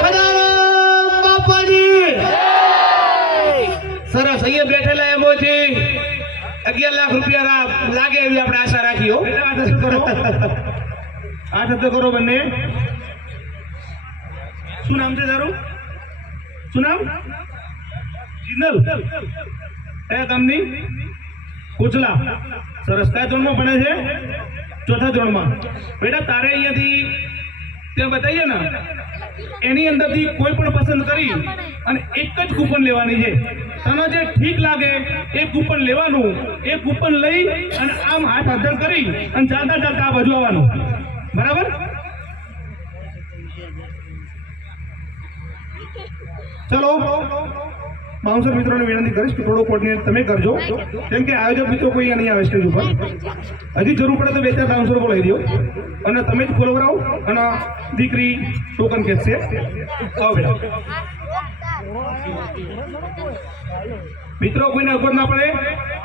સદારામ બાપાજી સરસ અહીંયા બેઠેલા એમોથી 11 લાખ રૂપિયા લાગે એવી આપણે આશા રાખી હો. આ શબ્દ કરો બંને. શું નામ છે તારું? શું નામ? જીનલ. કયા ગામની? કોચલા. સરસ. કયા ધોરણમાં ભણે છે? ચોથા ધોરણમાં. બેટા તારે અહીંયાથી ત્યાં બતાવીએ ને એની અંદરથી કોઈ પણ પસંદ કરી અને એક જ કૂપન લેવાની છે. તને જે ઠીક લાગે એ કૂપન લેવાનું. એ કૂપન લઈ અને આમ હાથ અધર કરી અને ચાલતા ચાલતા આ બાજુ આવવાનું. બરાબર? ચલો બાઉન્સર મિત્રોને વિનંતી કરીશ કે થોડો કોર્ડિનેટ તમે કરજો, કેમ કે આયોજક મિત્રો કોઈ નહીં આવે સ્ટેજ ઉપર. હજી જરૂર પડે તો 2-4 બાઉન્સરો બોલાવી દો અને તમે જ બોલવરાવો અને દીકરી ટોકન ખેંચશે. આવો બેટા. મિત્રો કોઈને અગવડ ના પડે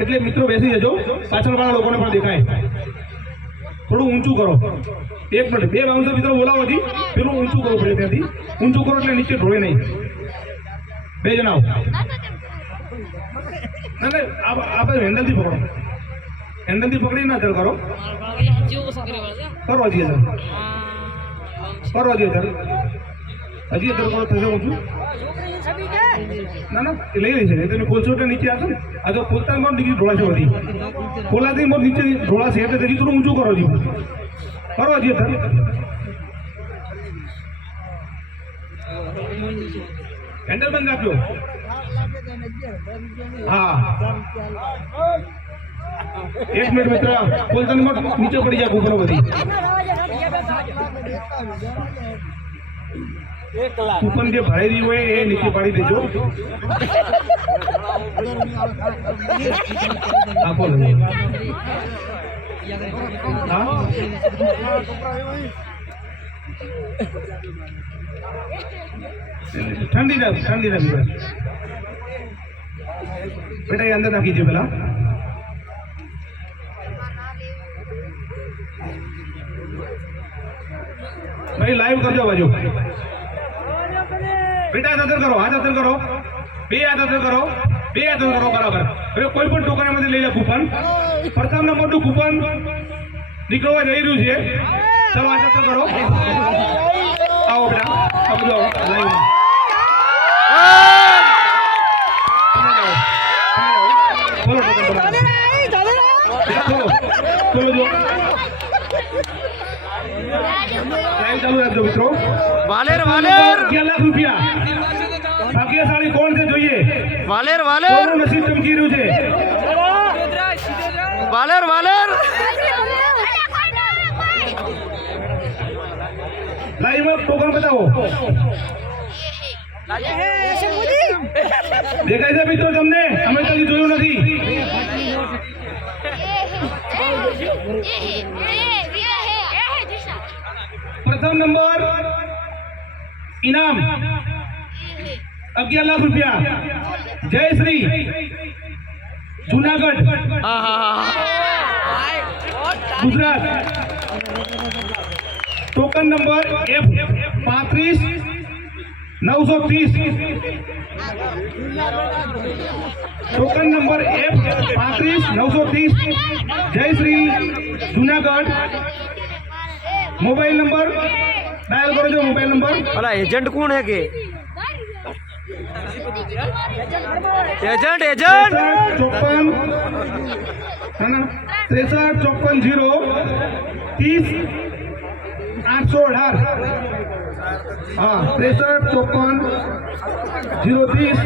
એટલે મિત્રો બેસી જજો. પાછળવાળા લોકોને પણ દેખાય. થોડું ઊંચું કરો. 1 મિનિટ 2 બાઉન્સર મિત્રો બોલાવો હતી પેલું ઊંચું કરવું પડે. ત્યાંથી ઊંચું કરો એટલે નીચે ઢોળે નહીં. 2 જણા આવો. ના આપણે હેન્ડલથી પકડો. હેન્ડલથી પકડી ના કરો. કરો હજી હજાર. કરો હજી હજાર. હજી હજાર કરો થશે ઊંચું. ના ના એ લઈ રહી છે. તમે ખોલશો એટલે નીચે આવશે ને. આ તો ખોલતા મોટ નીચે ઢોળાશે બધી. ખોલાથી મોટ નીચે ઢોળાશે એટલે હજી થોડું ઊંચું કરો. હજી કરો હજી હજાર. હેન્ડલ બંધ રાખજો. હા 1 મિનિટ મિત્ર. ખોલતા મોટ નીચે પડી જાય કૂપનો બધી. કૂપન જે ભરાઈ રહ્યું હોય એ નીચે પાડી દેજો. ઠંડી રાખી બેટા. એ અંદર નાખી દો પેલા. ભાઈ લાઈવ કરજો બાજુ. બેટા હાથ અંદર કરો. હાથ અંદર કરો. 2 હાથ અંદર કરો. 2 હાથ અંદર કરો. બરાબર. હવે કોઈ પણ ટોકનમાંથી લઈ લે કૂપન. પ્રથમ નંબરનું કૂપન નીકળવા જઈ રહ્યું છે. ચલો હાથ અંદર કરો. આવો બેટા. આ બધું લાઈવ. ચાલુ રાખજો મિત્રો. વાલેર વાલેર 11 લાખ રૂપિયા. ભાગ્યશાળી કોણ છે જોઈએ? વાલેર વાલેર નસીબ ચમકી રહ્યું છે. વાલેર વાલેર લાઈવ ટોકન બતાવો. દેખાય છે મિત્રો તમને? અમે કદી જોયું નથી. પ્રથમ નંબર ઇનામ 11 લાખ રૂપિયા. Jayshree Junagadh Gujarat. Token number F35930. Token number F35930 Jayshree Junagadh. Mobile number dial करो जो मोबाइल नंबर. अला एजेंट कौन है के? एजेंट एजेंट 54 है ना 63 54 0 30 818. हाँ 63 54 0 30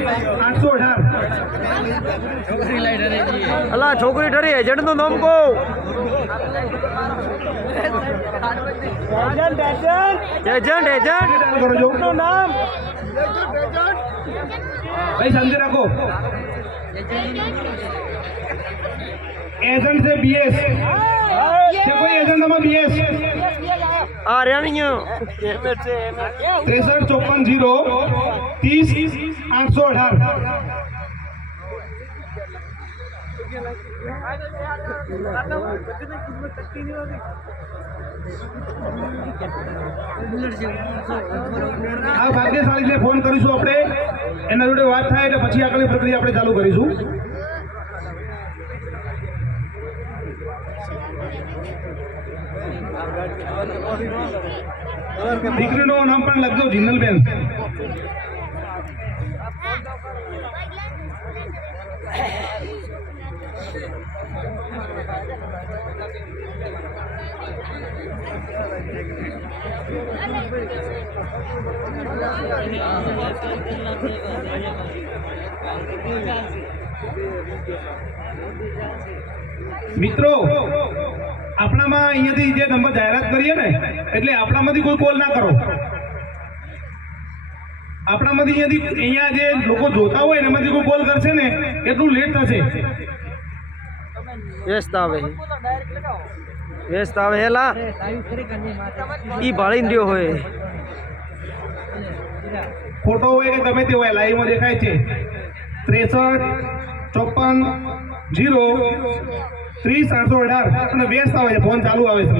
818. अला छोकरी डरी एजेंट नो नाम को. एजेंट एजेंट करो जो नाम. भाई समझे रखो. एजेंट से बीएस से कोई एजेंट नंबर बीएस आ रहा नहीं है. 63 54 0 30 818. આ ભાગ્યશાળીને ફોન કરીશું આપણે, એના જોડે વાત થાય એટલે પછી આગળની પ્રક્રિયા આપણે ચાલુ કરીશું. દીકરીનું નામ પણ લખજો, જિનલબેન. મિત્રો, આપણામાં અહીંયાથી જે નંબર જાહેરાત કરીએ ને, એટલે આપણામાંથી કોઈ કોલ ના કરો. આપણામાંથી અહીંયા જે લોકો જોતા હોય એમાંથી કોઈ કોલ કરશે ને એટલું લેટ થશે. વ્યસ્ત આવે હેલા ઈ ભાળીને રહ્યો હોય. ફોટો હોય કે ગમે તે હોય, લાઈવમાં દેખાય છે. 63 54 0 30 818 અને વ્યસ્ત આવે છે, ફોન ચાલુ આવે છે.